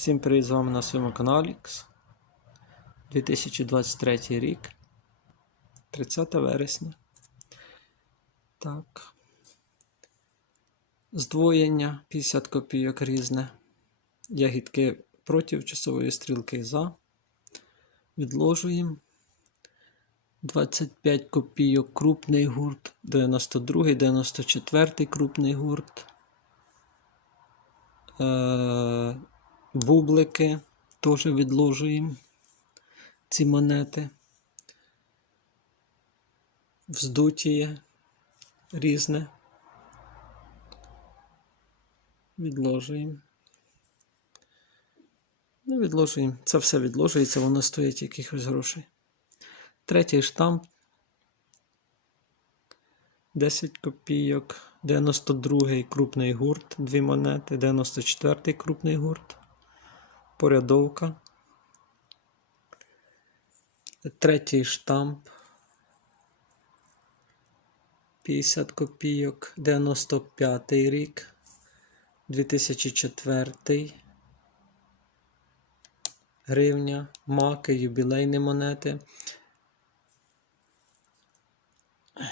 Всім привіт з вами на своєму каналі. 2023 рік. 30 вересня. Так. Здвоєння 50 копійок різне. Ягідки проти часової стрілки за. Відложуємо. 25 копійок крупний гурт, 92, 94 крупний гурт. Е, бублики теж відложуємо ці монети. Вздуті є різне. Відложуємо. Ну, відложуємо. Це все відложується, воно стоїть якихось грошей. Третій штамп. 10 копійок. 92-й крупний гурт, дві монети, 94-й крупний гурт, порядовка. Третій штамп. 50 копійок, 95-й рік, 2004 гривня, маки, юбілейні монети.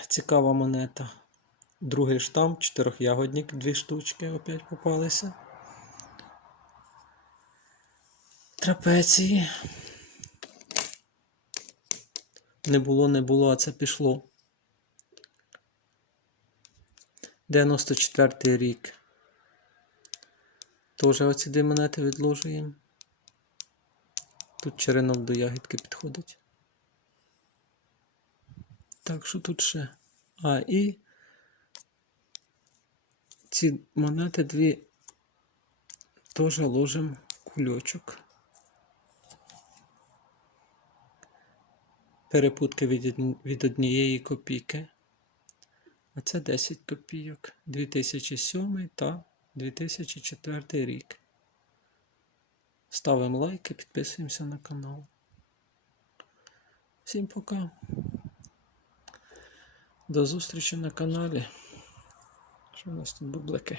Цікава монета. Другий штамп, чотирьохягодник, дві штучки опять попалися. Трапеції. Не було, не було, а це пішло. 94 рік. Теж оці дві монети відложуємо. Тут черенок до ягідки підходить. Так що тут ще. А, і ці монети дві теж ложимо кульочок. Перепутки від, однієї копійки. А це 10 копійок. 2007 та 2004 рік. Ставимо лайки, підписуємося на канал. Всім пока. До зустрічі на каналі. Що у нас тут бублики?